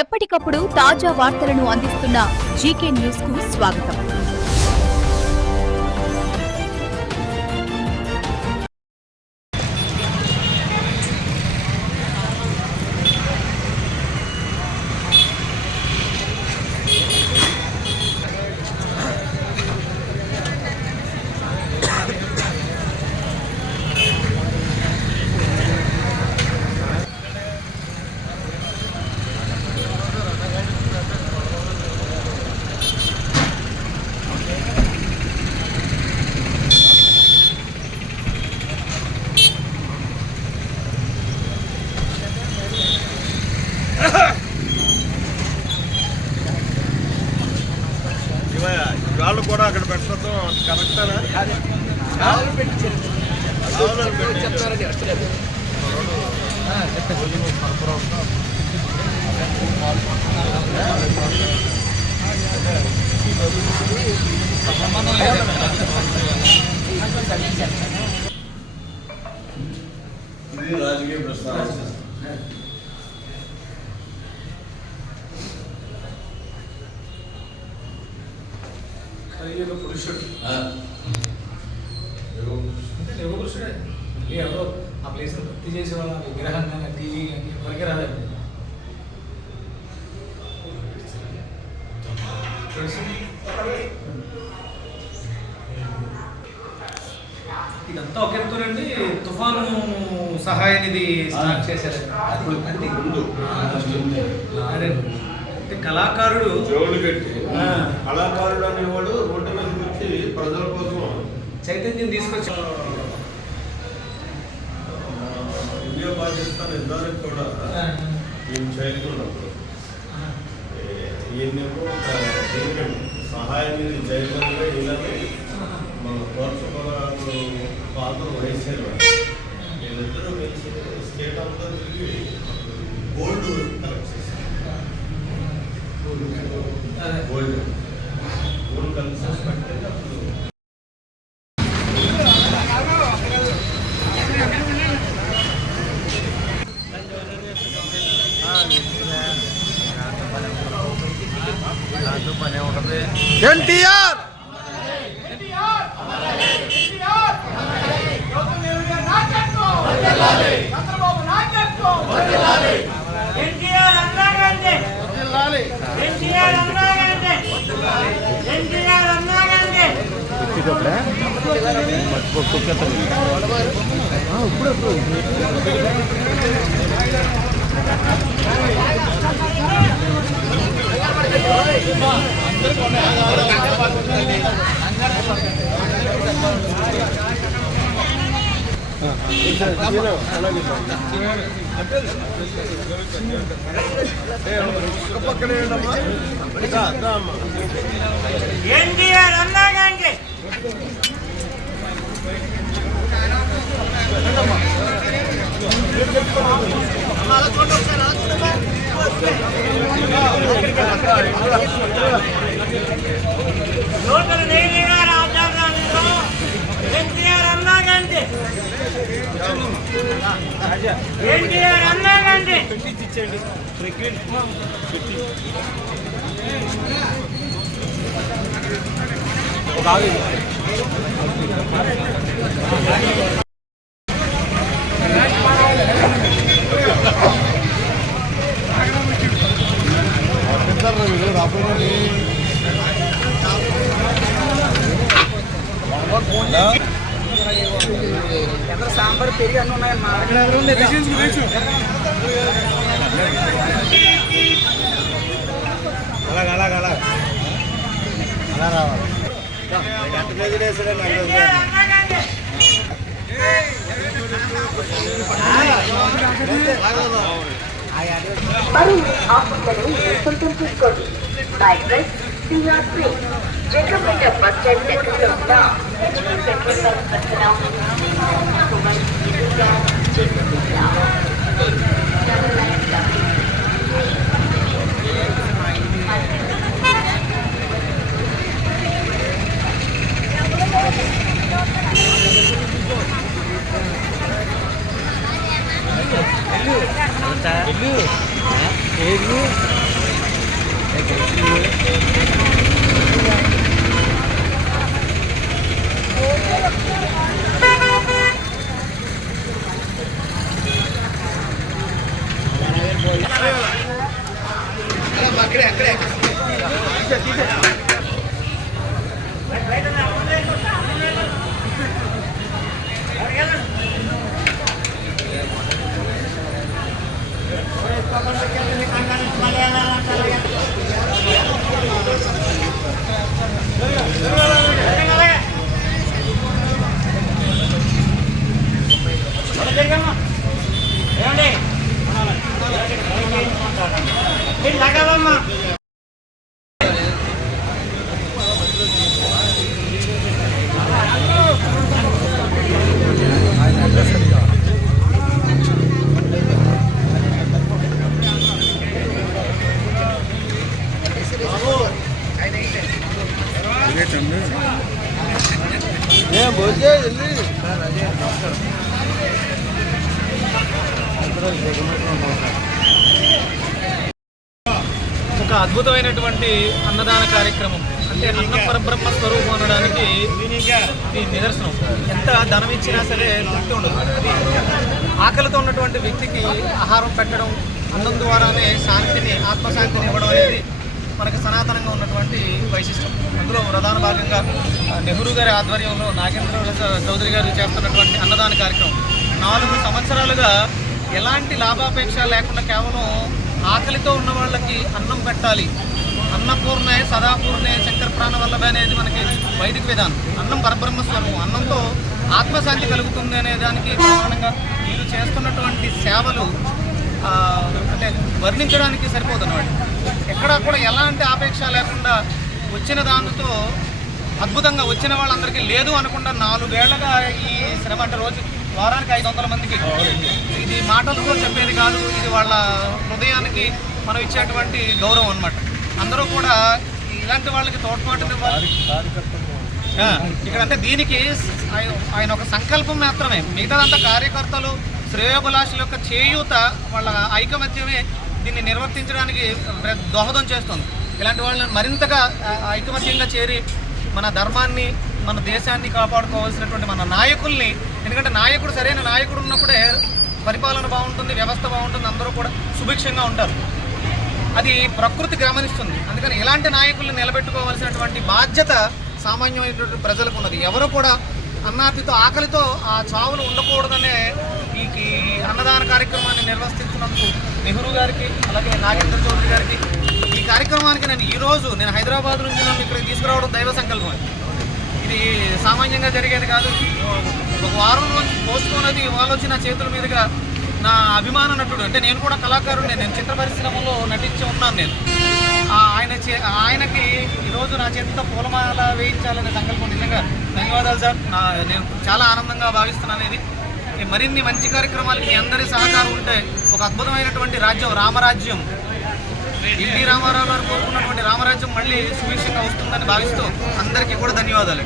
ఎప్పటికప్పుడు తాజా వార్తలను అందిస్తున్న జీకే న్యూస్ కు స్వాగతం. వాళ్ళు కూడా అక్కడ పెట్టడం కరెక్టేనా? ఇది రాజకీయ ప్రస్తావన. పురుషుడు పురుషుడే ఎవరో ఆ ప్లేస్ భక్తి చేసే వాళ్ళ విగ్రహం కానీ టీవీ కానీ ఎవరికి రాదండి. ఇదంతా ఒక ఎత్తునండి. తుఫాను సహాయ నిధి స్టార్ట్ చేశారు. అదే కళాకారుడు జోళ్ళు పెట్టి కళాకారుడు అనేవాడు రోడ్డు మీదకి వచ్చి ప్రజల కోసం చైతన్యం తీసుకొచ్చి ఇండియా పాకిస్తాన్ యుద్ధానికి కూడా మేము చేరుకున్నప్పుడు ఈయనేమో సహాయ నిధి జైలుగా ఇలానే మన ప్రోత్సాహకాలు పాత్ర వహించారు. వీళ్ళిద్దరూ కలిసి స్టేట్ అంతా తిరిగి గోల్డ్ కలెక్ట్ చేశారు. గోల్డ్ కన్సెస్ పెట్టేది అప్పుడు ఎన్టీఆర్ ఎన్టీఆర్ అన్నాగండి నూతన నేరుగా రాజ్యాంగంలో ఎన్టీఆర్ అన్నాగండి ఎన్టీఆర్ అన్నాగండి ఎంత సాంబార్ పెరిగి అన్నీ ఉన్నాయమ్మా. అలా రావాలి. సొంతం చేసుకోండి. మా address CR3 Jaggampeta bus stand దగ్గరలో ఉన్న హెచ్పీ పెట్రోల్ బంక్ పక్కన ఎదురుగా జగ్గంపేట. ఏది ఏమండి మీరు లగవమ్మా ఒక అద్భుతమైనటువంటి అన్నదాన కార్యక్రమం, అంటే అన్న పరబ్రహ్మ స్వరూపం అనడానికి ఇది నిదర్శనం. ఎంత ధనం ఇచ్చినా సరే తృప్తి ఉండదు. అది ఆకలితో ఉన్నటువంటి వ్యక్తికి ఆహారం పెట్టడం, అన్నం ద్వారానే శాంతిని, ఆత్మశాంతిని ఇవ్వడం అనేది మనకు సనాతనంగా ఉన్నటువంటి వైశిష్టం. అందులో ప్రధాన భాగంగా నెహ్రూ గారి ఆధ్వర్యంలో నాగేంద్ర చౌదరి గారు చేస్తున్నటువంటి అన్నదాన కార్యక్రమం 4 సంవత్సరాలుగా ఎలాంటి లాభాపేక్ష లేకుండా కేవలం ఆకలితో ఉన్న వాళ్ళకి అన్నం పెట్టాలి. అన్నపూర్ణే సదాపూర్ణే శంకర ప్రాణవల్లభ అనేది మనకి వైదిక విధానం. అన్నం పరబ్రహ్మస్వరూపం, అన్నంతో ఆత్మశాంతి కలుగుతుంది అనే దానికి ప్రధానంగా వీళ్ళు చేస్తున్నటువంటి సేవలు అంటే వర్ణించడానికి సరిపోతున్నవాడు. ఎక్కడా కూడా ఎలాంటి ఆపేక్ష లేకుండా వచ్చిన దానితో అద్భుతంగా వచ్చిన వాళ్ళందరికీ లేదు అనకుండా 4 ఏళ్లుగా ఈ శ్రమ, అంటే రోజు వారానికి 500 మందికి. ఇది మాటలతో చెప్పేది కాదు, ఇది వాళ్ళ హృదయానికి మనం ఇచ్చేటువంటి గౌరవం అన్నమాట. అందరూ కూడా ఇలాంటి వాళ్ళకి తోడ్పాటునివ్వాలి. ఇక్కడ అంటే దీనికి ఆయన ఒక సంకల్పం మాత్రమే, మిగతాదంతా కార్యకర్తలు, శ్రేయోభిలాషుల యొక్క చేయూత, వాళ్ళ ఐకమత్యమే దీన్ని నిర్వర్తించడానికి దోహదం చేస్తుంది. ఇలాంటి వాళ్ళని మరింతగా ఐకమత్యంగా చేరి మన ధర్మాన్ని, మన దేశాన్ని కాపాడుకోవాల్సినటువంటి మన నాయకుల్ని, ఎందుకంటే నాయకుడు సరైన నాయకుడు ఉన్నప్పుడే పరిపాలన బాగుంటుంది, వ్యవస్థ బాగుంటుంది, అందరూ కూడా సుభిక్షంగా ఉంటారు. అది ప్రకృతి గమనిస్తుంది. అందుకని ఇలాంటి నాయకుల్ని నిలబెట్టుకోవాల్సినటువంటి బాధ్యత సామాన్యమైనటువంటి ప్రజలకు ఉన్నది. ఎవరు కూడా అన్నార్తితో, ఆకలితో ఆ చావులు ఉండకూడదనే ఈ అన్నదాన కార్యక్రమాన్ని నిర్వర్తించినందుకు నెహ్రూ గారికి, అలాగే నాగేంద్ర చౌదరి గారికి, ఈ కార్యక్రమానికి నేను హైదరాబాద్ నుంచి నన్ను ఇక్కడికి తీసుకురావడం దైవ సంకల్పం. ఇది సామాన్యంగా జరిగేది కాదు. ఒక వారం రోజు పోస్ట్పోనది వాళ్ళు వచ్చి నా చేతుల మీదుగా నా అభిమాన నటుడు, అంటే నేను కూడా కళాకారుడు, నేను చిత్ర పరిశ్రమలో నటించి ఉన్నాను. నేను ఆయనకి ఈరోజు నా చేతితో పూలమాల వేయించాలనే సంకల్పం. నిజంగా ధన్యవాదాలు సార్. నేను చాలా ఆనందంగా భావిస్తున్నాను. ఇది మరిన్ని మంచి కార్యక్రమాలకి మీ అందరి సహకారం ఉంటే ఒక అద్భుతమైనటువంటి రాజ్యం, రామరాజ్యం, ఎన్టీ రామారావు గారు కోరుకున్నటువంటి రామరాజ్యం మళ్ళీ సుభిక్షంగా వస్తుందని భావిస్తూ అందరికీ కూడా ధన్యవాదాలు.